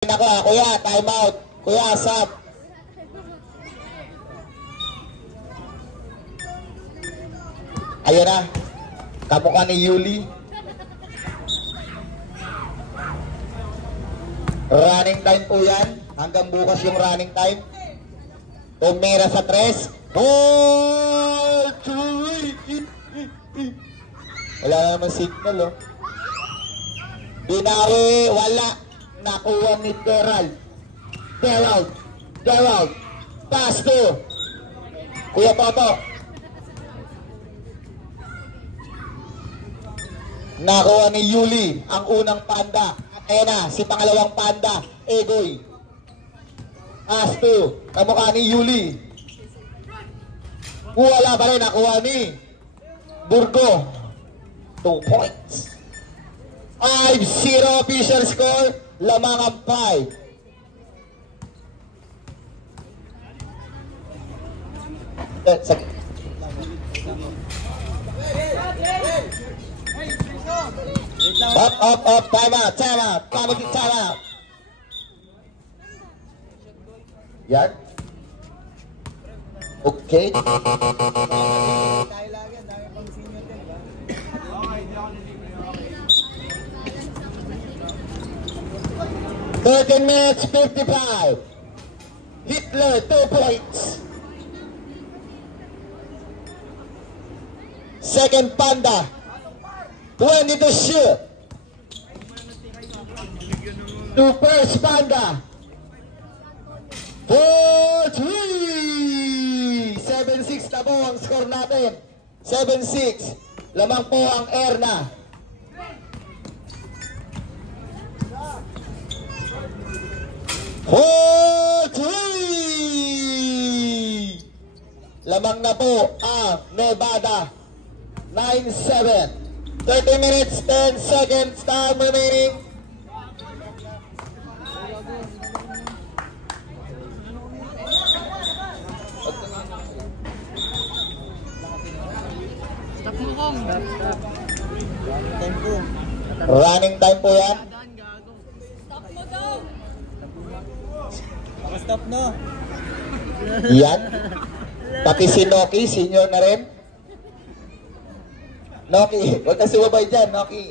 Ako kuya, time out. Kuya, sub. Ayan na. Kamukha ni Yuli. Running time po yan. Hanggang bukas yung running time. Tumira sa 3. Ball! Wala naman signal, oh. Binawi, wala. Nakuha ni Gerald. Gerald. Pass to Kuya Toto. Nakuha ni Yuli ang unang panda. Ayan na, si pangalawang panda, Egoy. Pass to kamukha ni Yuli. Wala pa rin, nakuha ni Burgo. 2 points. 5-0 official score. Lamang ang 5. Up. Time out. Time out. Yan. Okay. 13 minutes 55. Hitler 2 points. Second panda 20 to shoot. To first panda 4-3. 7-6 na po ang score natin. 7-6. Lamang po ang Erna. 4-3. Lamang na po ang Nevada. 9-7. 30 minutes 10 seconds time remaining. Stop mo kong. Running time po yan. Stop na. Yan. Pati si Noki, senior na rin. Noki, huwag na sumabay dyan, Noki.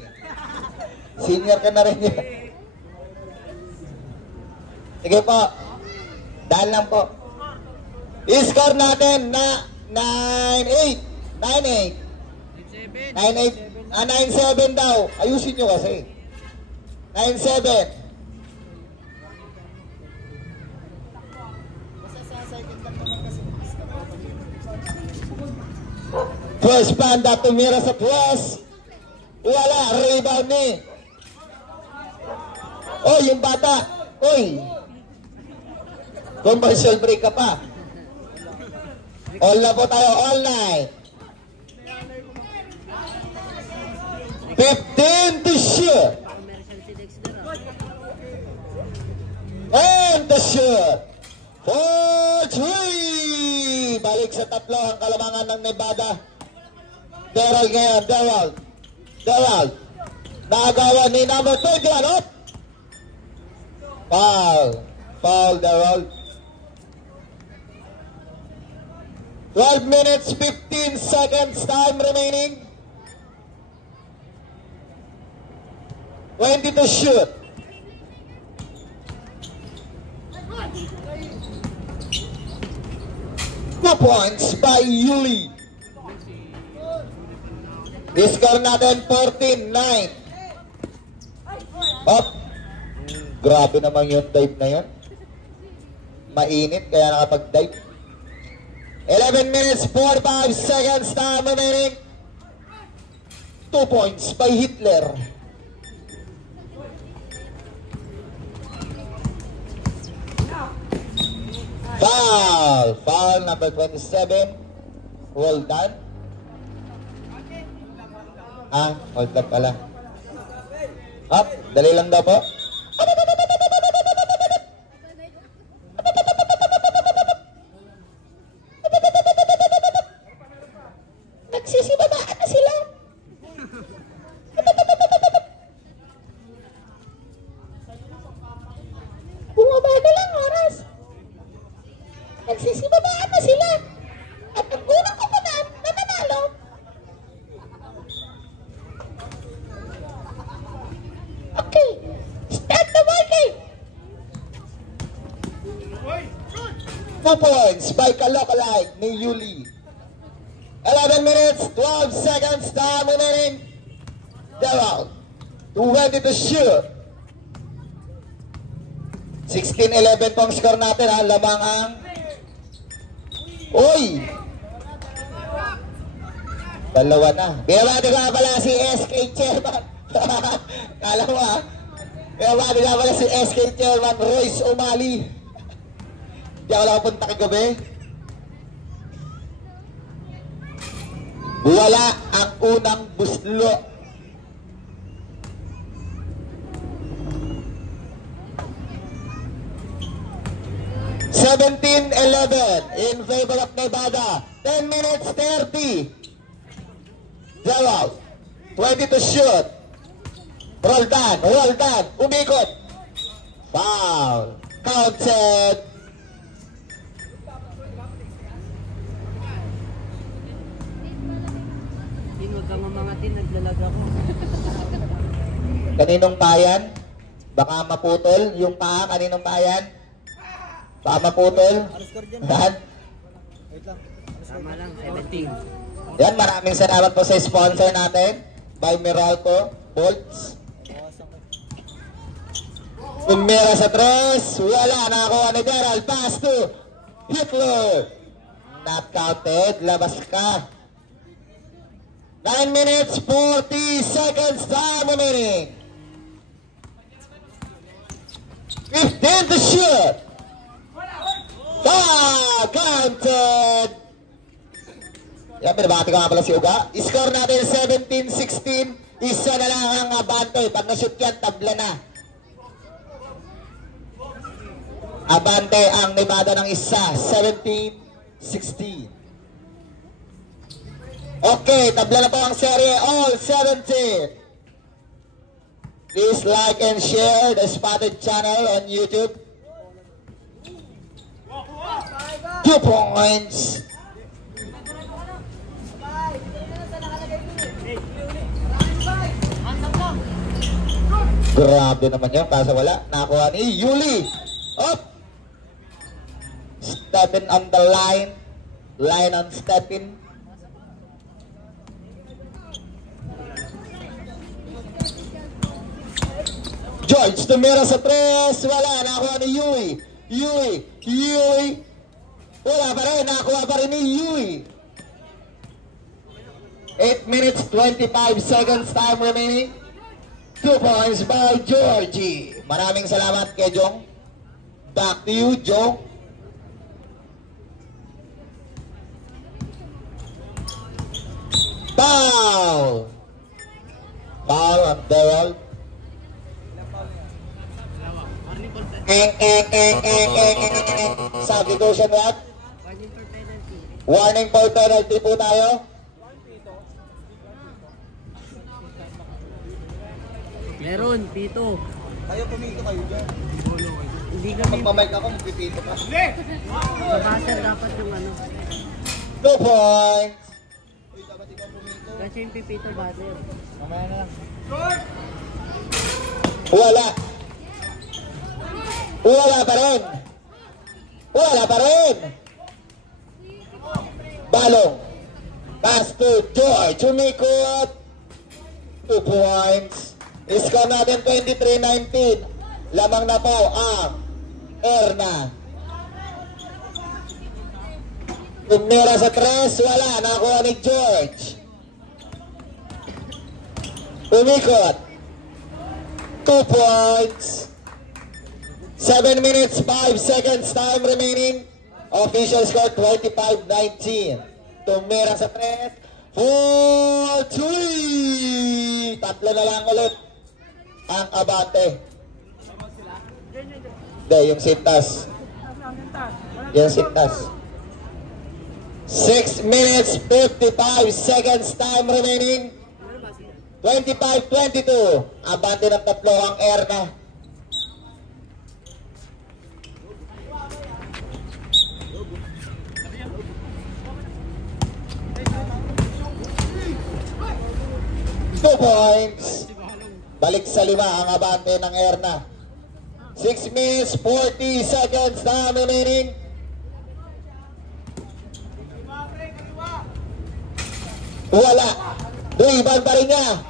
Senior ka na rin yan. Sige po. Dahil lang po. I-score natin na 9-8. 9-7 daw. Ayusin nyo kasi. 9-7. First panda tumira sa press. Wala, rebound ni. Oh, yung bata. Oy. Commercial break ka pa. All na po tayo, all night. 15 to shoot. And the shoot. 4-3. Balik sa tatlo ang kalamangan ng Nevada. Gerald ngayon, Gerald. Nagawa ni number 21, up. Foul, Gerald. 12 minutes, 15 seconds time remaining. 20 to shoot. Two points by Yuli. Score natin 14-9. Up. Grabe naman yung dive na yun. Mainit kaya nakapag-dive. 11 minutes 45 seconds time remaining. 2 points by Hitler. Foul number 27. Well done. Hold up pala. Up, dali lang daw po. Nagsisibabaan na sila. Nagsisibabaan na sila. At ang unang koponan na nanalo, okay, start the working. 2 points by Kalokalike ni Yuli. 11 minutes, 12 seconds, time remaining. Daryl, 2 to shoot. 16-11 pong score natin ha. Lamang ang... Uy! Dalawa na. Binabati ka pala si SK Chairman. Kala mo ha. Binabati ka pala si SK Chairman Royce Umali. Di ako lang punta kagabi. Wala ang unang buslo. $17-11 in favor of Nevada. 10 minutes 30. Daryl, 20 to shoot. Roll down. Umikot. Foul. Counted. Huwag kang mamangatin, naglalag ako. Kaninong payan? Baka maputol yung paa. Kaninong payan? Baka maputol. Yan. Tama lang, 17. Yan, maraming salamat po sa sponsor natin. By Meralco Bolts. Tumira sa 3. Wala. Nakakuha ni Gerald. Pass to Hitler. Not counted. Labas ka. 9 minutes 40 seconds. Time remaining. 15 to shoot. Counted. Yan, binabati ko nga pala si Uga. Score natin 17-16. Isa na lang ang abante. Pag na-shoot yan, tabla na. Abante ang Nevada ng isa. 17-16. Okay, tabla na po ang serye. All 17. Please like and share the Spotted channel on YouTube. 2 points. Grabe naman yun, kaso wala. Nakuha ni Yuli. Up. Stepping on the line. Line on stepping. George tumira sa 3. Wala. Nakuha ni Yui. Wala pa rin. Nakuha pa rin ni Yui. 8 minutes 25 seconds time remaining. 2 points by Georgie. Maraming salamat kay Jong. Back to you, Jong. Foul. Foul on Daryl. Substitution what? Warning for penalty po tayo. Meron, pito. Kayo pumito kayo dyan. Hindi kami. Magpamic ako, magpipito ka. Sa buzzer dapat yung ano. 2 points. Uy, dapat ikaw pumito. Kasi yung pipito buzzer. Mamaya na lang. Wala. Wala pa rin. Wala pa rin. Balong. Pass to George. Umikot. 2 points. Score natin 23-19. Lamang na po ang Erna. Tumira sa 3. Wala. Nakuha ni George. Umikot. 2 points. 7 minutes 5 seconds time remaining. Official score 25-19. Tumira sa 3. 4-3. Tatlo na lang ulit ang abante. Hindi, yung sintas. Yung sintas. 6 minutes 55 seconds time remaining. 25-22. Abante ng tatlo ang Erna. points. Balik sa 5 ang abante ng Erna. 6 minutes, 40 seconds na remaining. Wala. Rebound pa rin niya.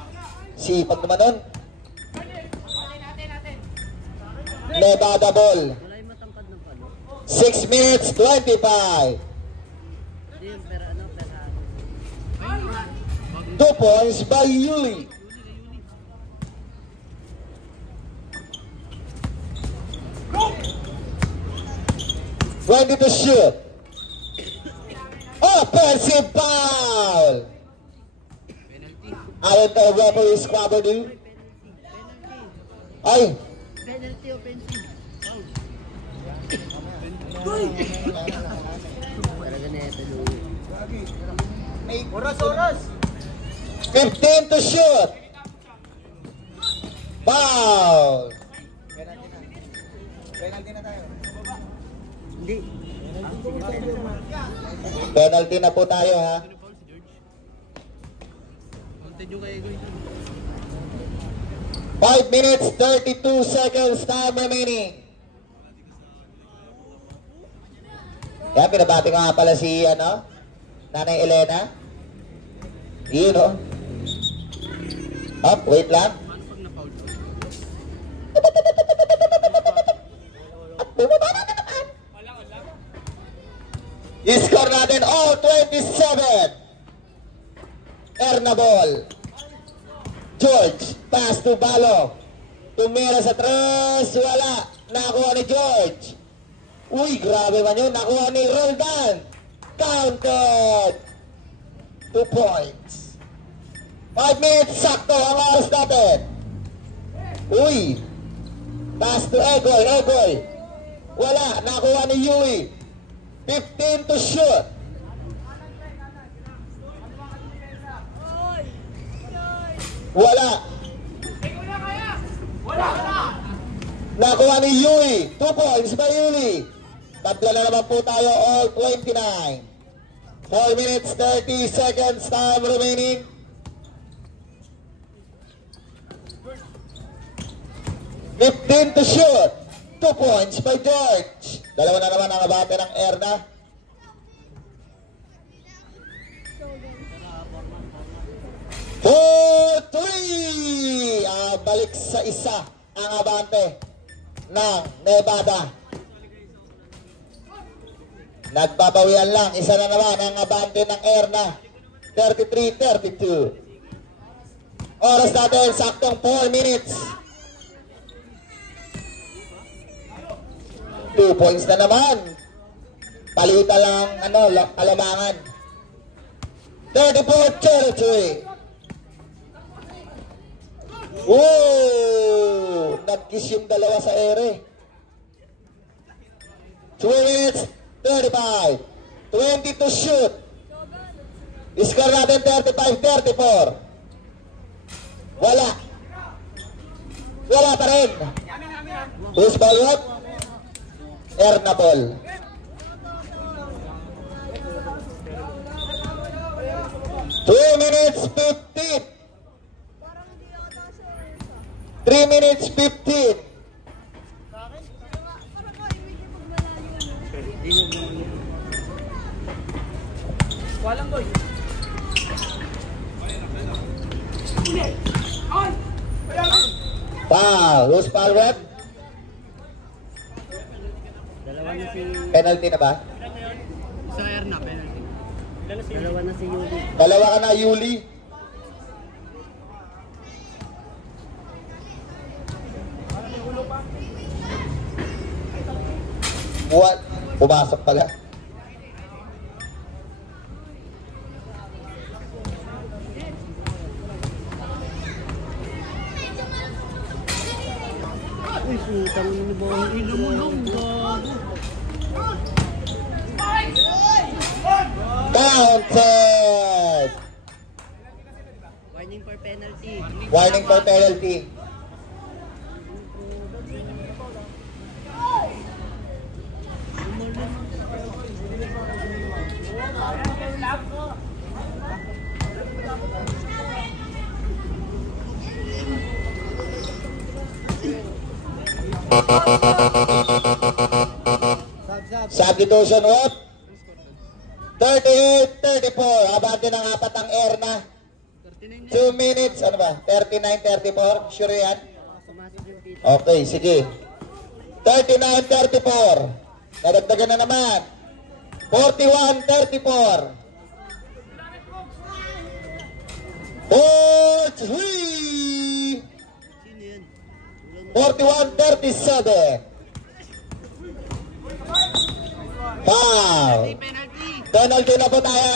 Sipag naman nun. Nevada ball. Wala yung matangkad ng palo. 6 minutes, 25. Hindi yung pera ano, pera. 2 points by Yuli. Ready to shoot. Offensive foul. Ayon kay referee Squabberdo. Ay, Penalty offensive. Talaga na ito, Louie. May oras. 15 to shoot. Foul. Penalty na tayo. Hindi. Penalty na po tayo ha. Continue kayo ito. 5 minutes, 32 seconds time remaining. Yan, binabati ko nga pala si, Nanay Elena. Yun, oh. Up, wait lang. Paano pag na-foul to? At bumaba na naman. I-score natin, 27. Erna ball. George, pass to Balo. Tumira sa 3, wala. Nakuha ni George. Uy, grabe man yun. Nakuha ni Roldan. Counted. 2 points. 5 minutes, sakto ang oras natin. Uy. Pass to Egoy. Wala. Nakuha ni Yui. 15 to shoot. Wala. Nakuha ni Yui. 2 points by Yui. Tatlo na naman po tayo, all 29. 4 minutes, 30 seconds time remaining. $15 to shoot. 2 points by George. Dalawa na naman ang abate ng Erna. For 3! Balik sa isa ang abante ng Nevada. Nagbabawian lang. Isa na naman ang abante ng Erna. 33-32. Oras natin, saktong 4 minutes. 2 points na naman. Palita lang, kalamangan. 34 territory. Woo! Nag-kiss yung dalawa sa ere. 2 minutes, 35. 20 to shoot. Score natin 35-34. Wala. Wala pa rin. Who's ball? Erna ball. 2 minutes 15. 3 minutes 15. Walang boy. Wow, who's foul rep? Dalawa na si... Penalty na ba? Sa Erna, penalty. Dalawa na si Yuli. Dalawa ka na, Yuli. What? Pumasok pala. Uy, putang ni Boy. Lumulong, gago. Counted! Warning for penalty. Warning for penalty. Substitution what? 38-34. Abante ng apat ang Erna. 2 minutes, ano ba? 39-34. Sure yan? Okay, sige. 39-34. Nadagdagan na naman. 41-34. 4-3. 41-37. Foul. Penalty na po tayo.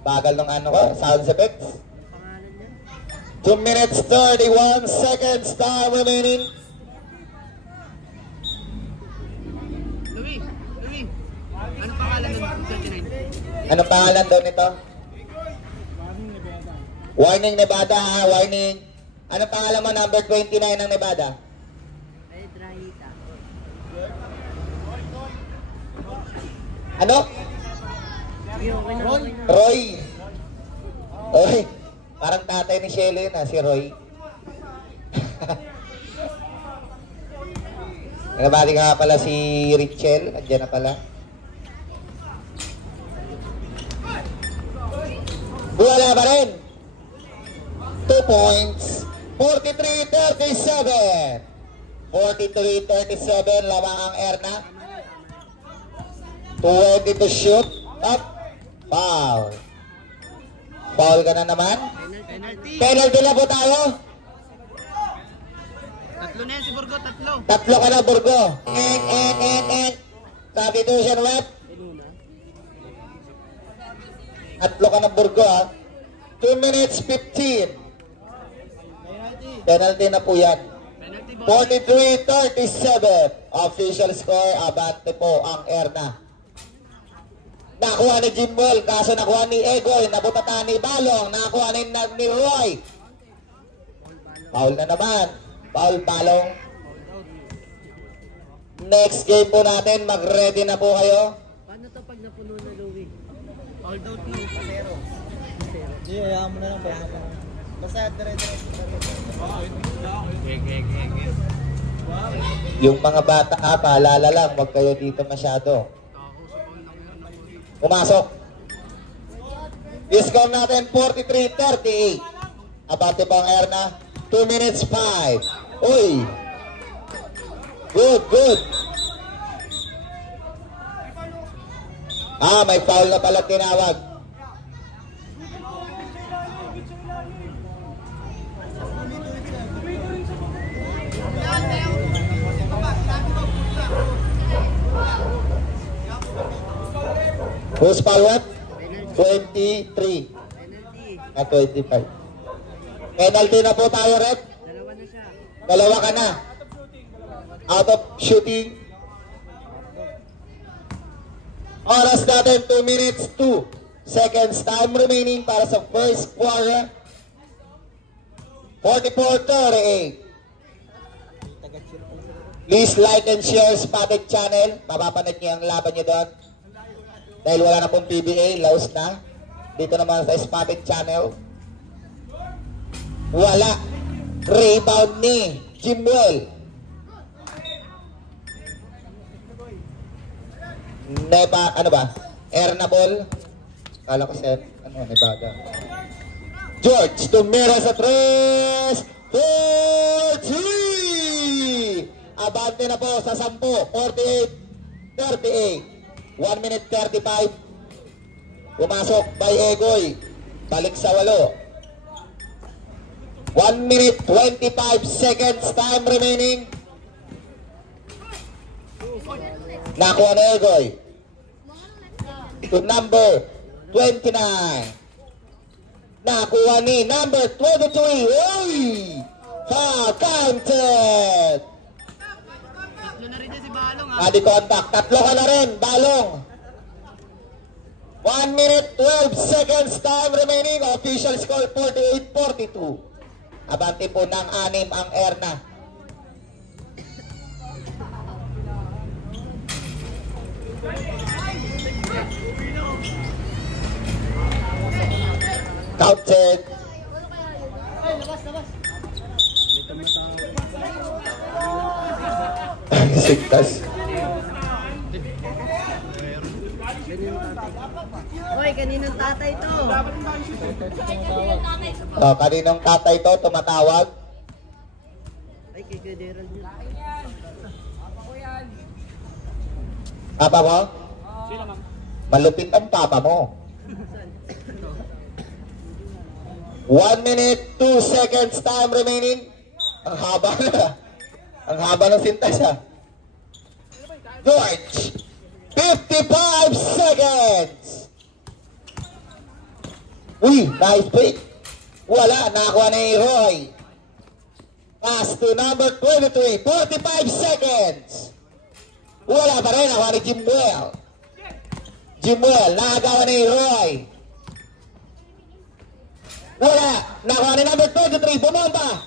Bagal ng ano ko, sound effects. 2 minutes 31 seconds time remaining. Louie, ano pangalan ng 39? Ano pangalan daw nito? Warning Nevada ha, warning. Ano pangalan mo number 29 ng Nevada? Ano? Roy. Oy, parang tatay ni Shelly yun ha, si Roy. Nabali nga pala si Richel, andyan na pala. Wala pa rin. 2 points. 43-37. 43-37, lamang ang Erna. 20 to shoot. Up. Foul. Foul ka na naman. Penalty na po tayo. Tatlo na yan si Burgo, tatlo. Tatlo ka na, Burgo. Substitution what? Tatlo ka na, Burgo ha. 2 minutes 15. Penalty na po yan. 43-37. Official score, abante po ang Erna. Nakuha ni Jimwell, kaso nakuha ni Egoy, nabutatan ni Balong, nakuha ni Roy. Foul na naman. Foul, Balong. Next game po natin, mag-ready na po kayo. Paano to pag napuno na Louie? Hold out na. Hindi, hayaan mo na lang. Basta dire-diretso. Yung mga bata, paalala lang, huwag kayo dito masyado. Pumasok. Discount natin 43-38. Abante pang Erna. 2 minutes 5. Uy. Good. May foul na pala tinawag. Who's foul what? 23. 25. Penalty na po tayo, Red. Dalawa ka na. Out of shooting. Oras natin 2 minutes 2 seconds time remaining para sa first quarter. 44-38. Please like and share Spotted Channel. Mapapanood niyo ang laban niyo doon. Dahil wala na pong PBA, laos na. Dito naman sa Spotted Channel. Wala. Rebound ni Jimwell. Ano ba? Erna ball. Kala ko set. Nevada. George, tumira sa 3. 4-3. Abante na po sa 10. 48-38. 1 minute 35. Pumasok by Egoy. Balik sa 8. 1 minute 25 seconds time remaining. Nakuha na Egoy. To number 29. Nakuha ni number 23. Uy! Foul counted. Tatlo na rin si Balong ha. Adi contact. Tatlo ka na rin, Balong. 1 minute 12 seconds time remaining. Official score 48-42. Abante po ng 6 ang Erna. Counted. Sigtas. Hoy, kaninong tatay to? Oh, kaninong tatay to tumatawag? Ay, kay Kuya yun. Papa mo? Malupit ang papa mo. 1 minute, 2 seconds time remaining. Ang haba na. Ang haba ng sintas ha. George, 55 seconds. Uy, nice break. Wala, nakakuha ni Roy. Pass to number 23, 45 seconds. Wala pa rin, nakakuha ni Jimwell. Jimwell, nakagawa ni Roy. Wala, nakakuha ni number 23, bumomba.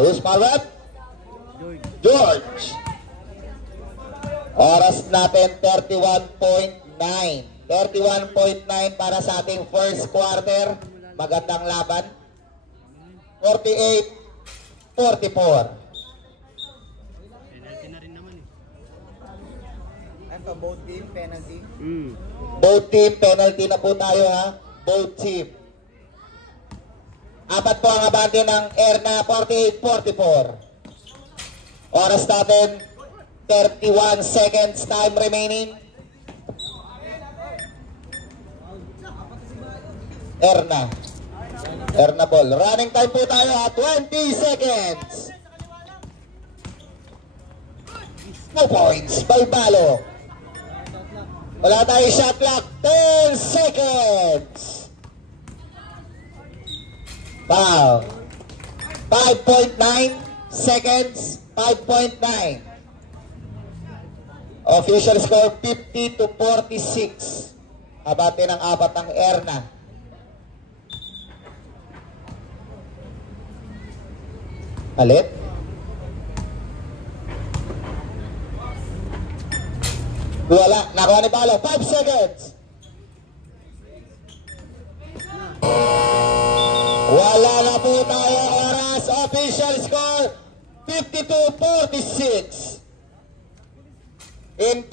Who's my rep? George. Oras natin 31.9. 31.9 para sa ating first quarter. Magandang laban. 48-44. Penalty na rin naman eh. Ano, both team, penalty. Both team, penalty na po tayo ha. Both team. Apat po ang abante ng Erna, 48-44. Oras natin 31 seconds time remaining. Erna ball. Running time po tayo at 20 seconds. 2 points by Balo. Wala tayo shot clock. 10 seconds. Wow. 5.9 seconds. 5.9. Official score 50-46. Abate ng apat ng Erna. Alit. Wala. Nakuha ni Balo. 5 seconds. Wala na po tayo oras. Official score 52-46. In